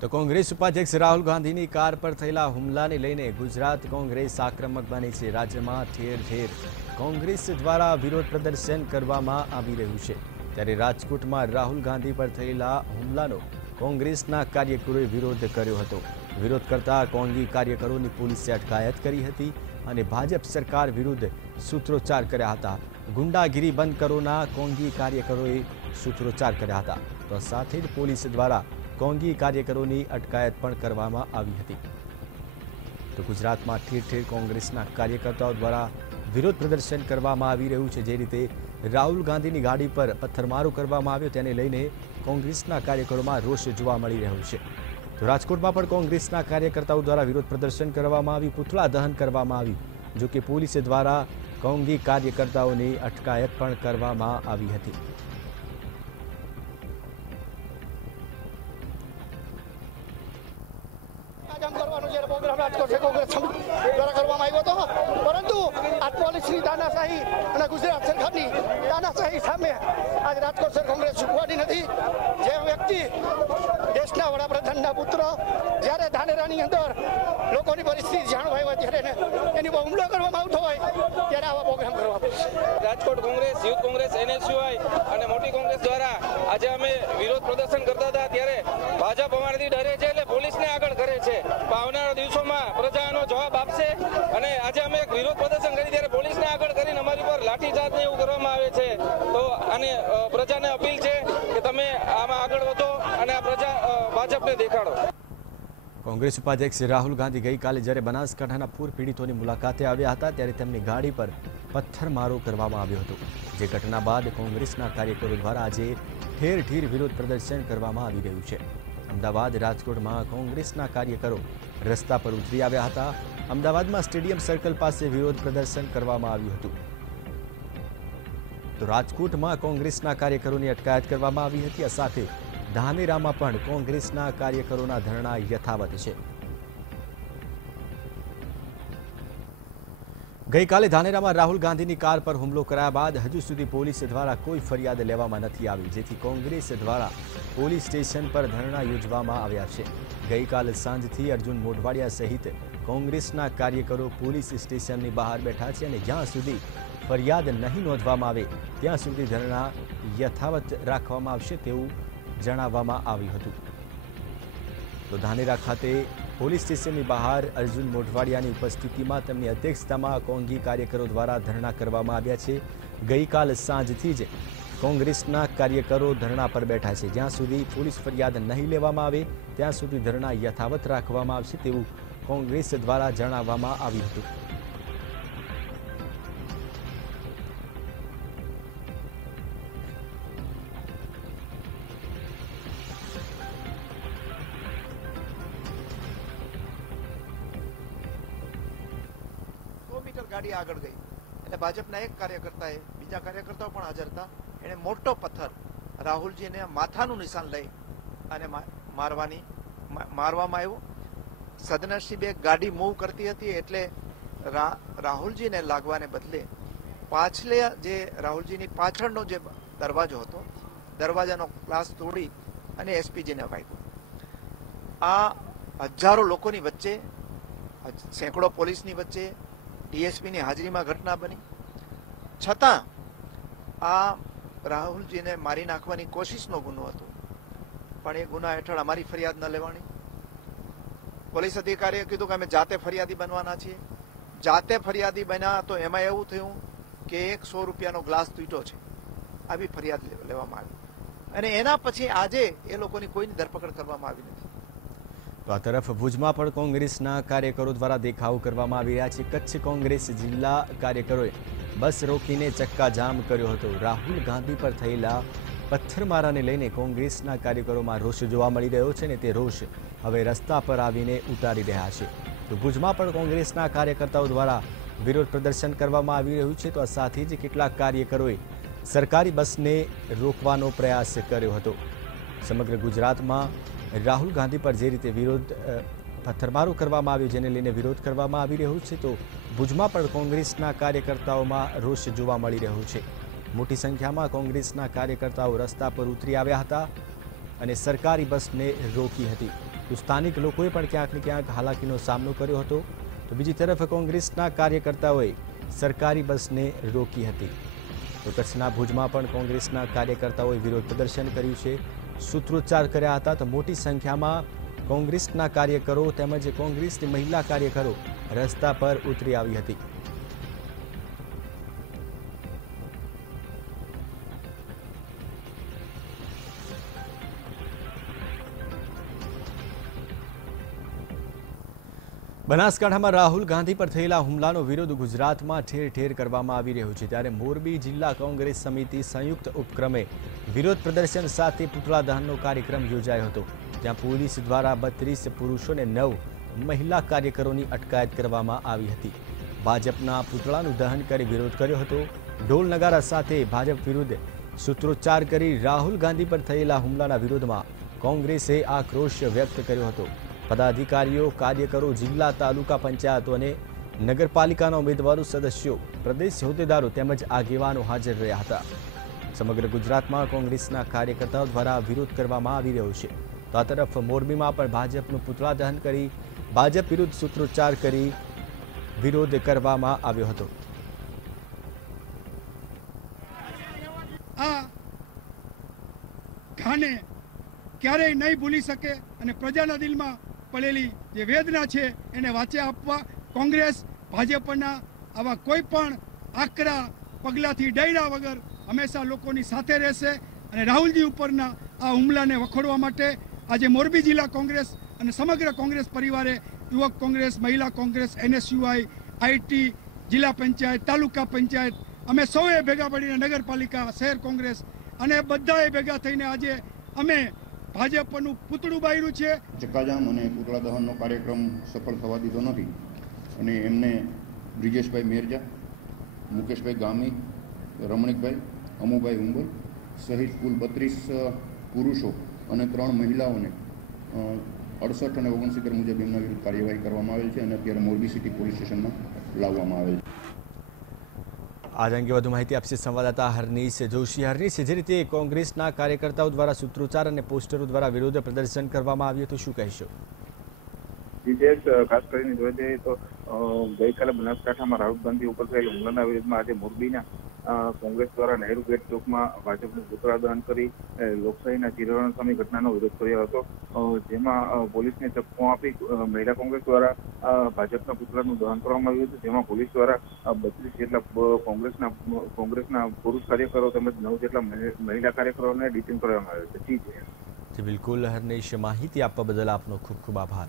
તો કોંગ્રેસ ઉપાધ્યક્ષ રાહુલ ગાંધીની કાર પર થયેલા હુમલાને લઈને ગુજરાત કોંગ્રેસ આક્રમક બની છે। રાજ્યમાં ઠેર ઠેર કોંગ્રેસ દ્વારા વિરોધ પ્રદર્શન કરવામાં આવી રહ્યું છે। ત્યારે રાજકોટમાં રાહુલ ગાંધી પર થયેલા હુમલાનો કોંગ્રેસના કાર્યકરોએ વિરોધ કર્યો હતો। વિરોધ કરતા કોંગી કાર્યકરોની પોલીસે અટકાયત કરી હતી અને ભાજપ સરકાર વિરુદ્ધ સૂત્રોચ્ચાર કર્યા હતા। ગુંડાગીરી બંધ કરોના કોંગી કાર્યકરોએ સૂત્રોચ્ચાર કર્યા હતા। તો સાથે જ પોલીસ દ્વારા કોંગી કાર્યકરોની અટકાયત પણ કરવામાં આવી હતી। તો ગુજરાતમાં ઠેર ઠેર કોંગ્રેસના કાર્યકર્તાઓ દ્વારા વિરોધ પ્રદર્શન કરવામાં આવી રહ્યું છે। જે રીતે રાહુલ ગાંધીની ગાડી પર પથ્થરમારો કરવામાં આવ્યો તેને લઈને કોંગ્રેસના કાર્યકરોમાં રોષ જોવા મળી રહ્યો છે। તો રાજકોટમાં પણ કોંગ્રેસના કાર્યકર્તાઓ દ્વારા વિરોધ પ્રદર્શન કરવામાં આવ્યું, પુતળા દહન કરવામાં આવ્યું। જો કે પોલીસ દ્વારા કોંગી કાર્યકર્તાઓની અટકાયત પણ કરવામાં આવી હતી। परंतु आज पोलीसनी तानाशाही અને ગુજરાત સરકારની તાનાશાહી સામે આજ રાજકોટ શહેર કોંગ્રેસ ઝૂકવાની નથી। જે વ્યક્તિ દેશના વડાપ્રધાનના પુત્ર જ્યારે ધાનેરાની અંદર લોકોની પરિસ્થિતિ જાણવા આવ્યા ત્યારે એની પર હુમલો કરવામાં આવતો હોય ત્યારે આવા પ્રોગ્રામ કરવા પડશે। રાજકોટ કોંગ્રેસ, યુથ કોંગ્રેસ, NSUI અને મોટી કોંગ્રેસ દ્વારા આજે અમે વિરોધ પ્રદર્શન કરતા હતા ત્યારે ભાજપ અમારાથી ડરે છે એટલે પોલીસને આગળ કરે છે। આવનારા દિવસોમાં પ્રજાનો જવાબ આપશે અને આજે અમે એક વિરોધ પ્રદર્શન કરી ત્યારે પોલીસને આગળ કરીને અમારી પર લાઠીચાર્જ ને એવું કરવામાં આવે છે। તો આને પ્રજાને અપીલ છે કે તમે આમાં આગળ વધો અને આ પ્રજા ભાજપને દેખાડો। કોંગ્રેસ ઉપાધ્યક્ષ રાહુલ ગાંધી ગઈકાલે જ્યારે બનાસકાંઠાના પૂર પીડિતોની મુલાકાતે આવ્યા હતા ત્યારે તેમની ગાડી પર પથ્થરમારો કરવામાં આવ્યો હતો। જે ઘટના બાદ કોંગ્રેસના કાર્યકરો દ્વારા આજે ઠેર ઠેર વિરોધ પ્રદર્શન કરવામાં આવી રહ્યું છે। અમદાવાદ, રાજકોટમાં કોંગ્રેસના કાર્યકરો રસ્તા પર ઉતરી આવ્યા હતા। અમદાવાદમાં સ્ટેડિયમ સર્કલ પાસે વિરોધ પ્રદર્શન કરવામાં આવ્યું હતું। તો રાજકોટમાં કોંગ્રેસના કાર્યકરોની અટકાયત કરવામાં આવી હતી। આ સાથે ધાનેરામાં પણ કોંગ્રેસના કાર્યકરોના ધરણા યથાવત છે। ગઈકાલે ધાનેરામાં રાહુલ ગાંધીની કાર પર હુમલો કરાયા બાદ હજુ સુધી પોલીસ દ્વારા કોઈ ફરિયાદ લેવામાં નથી આવી, જેથી કોંગ્રેસ દ્વારા પોલીસ સ્ટેશન પર ધરણા યોજવામાં આવ્યા છે। ગઈકાલે સાંજથી અર્જુન મોઢવાડિયા સહિત કોંગ્રેસના કાર્યકરો પોલીસ સ્ટેશનની બહાર બેઠા છે અને જ્યાં સુધી ફરિયાદ નહીં નોંધવામાં આવે ત્યાં સુધી ધરણા યથાવત રાખવામાં આવશે તેવું જણાવવામાં આવ્યું હતું। તો ધાનેરા ખાતે પોલીસ સ્ટેશનની બહાર અર્જુન મોઢવાડિયાની ઉપસ્થિતિમાં તેમની અધ્યક્ષતામાં કોંગી કાર્યકરો દ્વારા ધરણા કરવામાં આવ્યા છે। ગઈકાલ સાંજથી જ કોંગ્રેસના કાર્યકરો ધરણા પર બેઠા છે। જ્યાં સુધી પોલીસ ફરિયાદ નહીં લેવામાં આવે ત્યાં સુધી ધરણા યથાવત રાખવામાં આવશે તેવું કોંગ્રેસ દ્વારા જણાવવામાં આવ્યું હતું। ગાડી આગળ ગઈ એટલે ભાજપના એક કાર્યકર્તાએ, બીજા કાર્યકર્તાઓ પણ હાજર હતા, એને મોટો પથ્થર રાહુલજીને માથાનું નિશાન લઈ અને મારવામાં આવ્યો। સદનસીબે ગાડી મૂવ કરતી હતી એટલે રાહુલજીને લાગવાને બદલે પાછલે જે રાહુલજીની પાછળનો જે દરવાજો હતો, દરવાજાનો ગ્લાસ તોડી અને એસપીજીને વાગ્યો। આ હજારો લોકોની વચ્ચે, સેંકડો પોલીસની વચ્ચે, ડીએસપીની હાજરીમાં ઘટના બની, છતાં આ રાહુલજીને મારી નાખવાની કોશિશનો ગુનો હતો, પણ એ ગુના હેઠળ અમારી ફરિયાદ ન લેવાની। પોલીસ અધિકારીએ કીધું કે અમે જાતે ફરિયાદી બનવાના છીએ। જાતે ફરિયાદી બન્યા તો એમાં એવું થયું કે 100 રૂપિયાનો ગ્લાસ તૂટ્યો છે, આવી ફરિયાદ લેવામાં આવી અને એના પછી આજે એ લોકોની કોઈની ધરપકડ કરવામાં આવી નથી। તો આ તરફ ભુજમાં પણ કોંગ્રેસના કાર્યકરો દ્વારા દેખાવો કરવામાં આવી રહ્યા છે। કચ્છ કોંગ્રેસ જિલ્લા કાર્યકરોએ બસ રોકીને ચક્કાજામ કર્યો હતો। રાહુલ ગાંધી પર થયેલા પથ્થરમારાને લઈને કોંગ્રેસના કાર્યકરોમાં રોષ જોવા મળી રહ્યો છે અને તે રોષ હવે રસ્તા પર આવીને ઉતારી રહ્યા છે। તો ભુજમાં પણ કોંગ્રેસના કાર્યકર્તાઓ દ્વારા વિરોધ પ્રદર્શન કરવામાં આવી રહ્યું છે। તો આ સાથે જ કેટલાક કાર્યકરોએ સરકારી બસને રોકવાનો પ્રયાસ કર્યો હતો। સમગ્ર ગુજરાતમાં રાહુલ ગાંધી પર જે રીતે પથ્થરમારો કરવામાં આવ્યો જેને લઈને વિરોધ કરવામાં આવી રહ્યો છે, તો ભુજમાં પણ કોંગ્રેસના કાર્યકર્તાઓમાં રોષ જોવા મળી રહ્યો છે। મોટી સંખ્યામાં કોંગ્રેસના કાર્યકર્તાઓ રસ્તા પર ઉતરી આવ્યા હતા અને સરકારી બસને રોકી હતી। તો સ્થાનિક લોકોએ પણ ક્યાંક ને ક્યાંક હાલાકીનો સામનો કર્યો હતો. તો બીજી તરફ કોંગ્રેસના કાર્યકર્તાઓએ સરકારી બસને રોકી હતી. તો કચ્છના ભુજમાં પણ કોંગ્રેસના કાર્યકર્તાઓએ વિરોધ પ્રદર્શન કર્યું છે, સૂત્રોચ્ચાર કર્યા હતા. તો મોટી સંખ્યામાં કોંગ્રેસના કાર્યકરો તેમજ કોંગ્રેસની મહિલા કાર્યકરો રસ્તા પર ઉતરી આવી હતી. બનાસકાંઠામાં રાહુલ ગાંધી પર થયેલા હુમલાનો વિરોધ ગુજરાતમાં ઠેર ઠેર કરવામાં આવી રહ્યો છે. ત્યારે મોરબી જિલ્લા કોંગ્રેસ સમિતિ સંયુક્ત ઉપક્રમે વિરોધ પ્રદર્શન સાથે પુતળા દહનનો કાર્યક્રમ યોજાયો હતો. ત્યાં પોલીસ દ્વારા 32 પુરુષો અને 9 મહિલા કાર્યકરોની અટકાયત કરવામાં આવી હતી. ભાજપના પુતળાનું દહન કરી વિરોધ કર્યો હતો. ઢોલ નગારા સાથે ભાજપ વિરુદ્ધ સૂત્રોચ્ચાર કરી રાહુલ ગાંધી પર થયેલા હુમલાના વિરોધમાં કોંગ્રેસે આક્રોશ વ્યક્ત કર્યો હતો. પદાધિકારીઓ, કાર્યકરો, જિલ્લા તાલુકા પંચાયતો અને નગરપાલિકાના ઉમેદવારો, સદસ્યો, પ્રદેશ હોદ્દેદારો તેમજ આગેવાનો હાજર રહ્યા હતા. સમગ્ર ગુજરાતમાં કોંગ્રેસના કાર્યકર્તાઓ દ્વારા વિરોધ કરવામાં આવી રહ્યો છે. તો આ તરફ મોરબીમાં પણ ભાજપનું પુતળા દહન કરી ભાજપ વિરુદ્ધ સૂત્રોચ્ચાર કરી વિરોધ કરવામાં આવ્યો હતો. આ ખાને ક્યારેય નહીં ભૂલી શકે અને પ્રજાના દિલમાં પડેલી જે વેદના છે એને વાચા આપવા કોંગ્રેસ ભાજપના આવા કોઈ પણ આકરા પગલાંથી ડર્યા વગર હંમેશા લોકોની સાથે રહેશે. અને રાહુલજી ઉપરના આ હુમલાને વખોડવા માટે આજે મોરબી જિલ્લા કોંગ્રેસ અને સમગ્ર કોંગ્રેસ પરિવારે યુવક કોંગ્રેસ, મહિલા કોંગ્રેસ, NSUI, IT, જિલ્લા પંચાયત, તાલુકા પંચાયત અમે સૌએ ભેગા મળીને નગરપાલિકા, શહેર કોંગ્રેસ અને બધાએ ભેગા થઈને આજે અમે ભાજપનું પૂતળું બાળ્યું છે. ચક્કાજામ અને પૂતળા દહનનો કાર્યક્રમ સફળ થવા દીધો નથી અને એમને બ્રિજેશભાઈ મેરજા, મુકેશભાઈ ગામી, રમણીકભાઈ, અમુભાઈ ઉંબર સહિત કુલ 32 પુરુષો અને 3 મહિલાઓને 68 અને 69 મુજબ એમના વિરુદ્ધ કાર્યવાહી કરવામાં આવેલ છે અને અત્યારે મોરબી સિટી પોલીસ સ્ટેશનમાં લાવવામાં આવેલ છે. આજ અંગે વધુ માહિતી આપશે સંવાદદાતા હરનીશ જોશી. હરનીશ, જે રીતે કોંગ્રેસના કાર્યકર્તાઓ દ્વારા સૂત્રોચ્ચાર અને પોસ્ટરો દ્વારા વિરોધ પ્રદર્શન કરવામાં આવ્યું હતું, શું કહેશો? ખાસ કરીને જોવા જઈએ તો ગઈકાલે બનાસકાંઠામાં રાહુલ ગાંધી ઉપર થયેલા હુમલાના વિરોધમાં આજે મોરબીના કોંગ્રેસ દ્વારા નહેરુ ગેટ ચોકમાં ભાજપનું પુતળા દહન કરી લોકશાહીના ચિરહરણ સામે ઘટનાનો વિરોધ કર્યો હતો. જેમાં પોલીસને ચપ્પુ આપી મહિલા કોંગ્રેસ દ્વારા ભાજપના પુતળાનું દહન કરવામાં આવ્યું હતું. જેમાં પોલીસ દ્વારા 32 જેટલા કોંગ્રેસના પુરુષ કાર્યકરો તેમજ 9 જેટલા મહિલા કાર્યકરોને ડિટેન કરવામાં આવ્યા છે. જી બિલકુલ હરનીશ, માહિતી આપવા બદલ આપનો ખૂબ ખૂબ આભાર.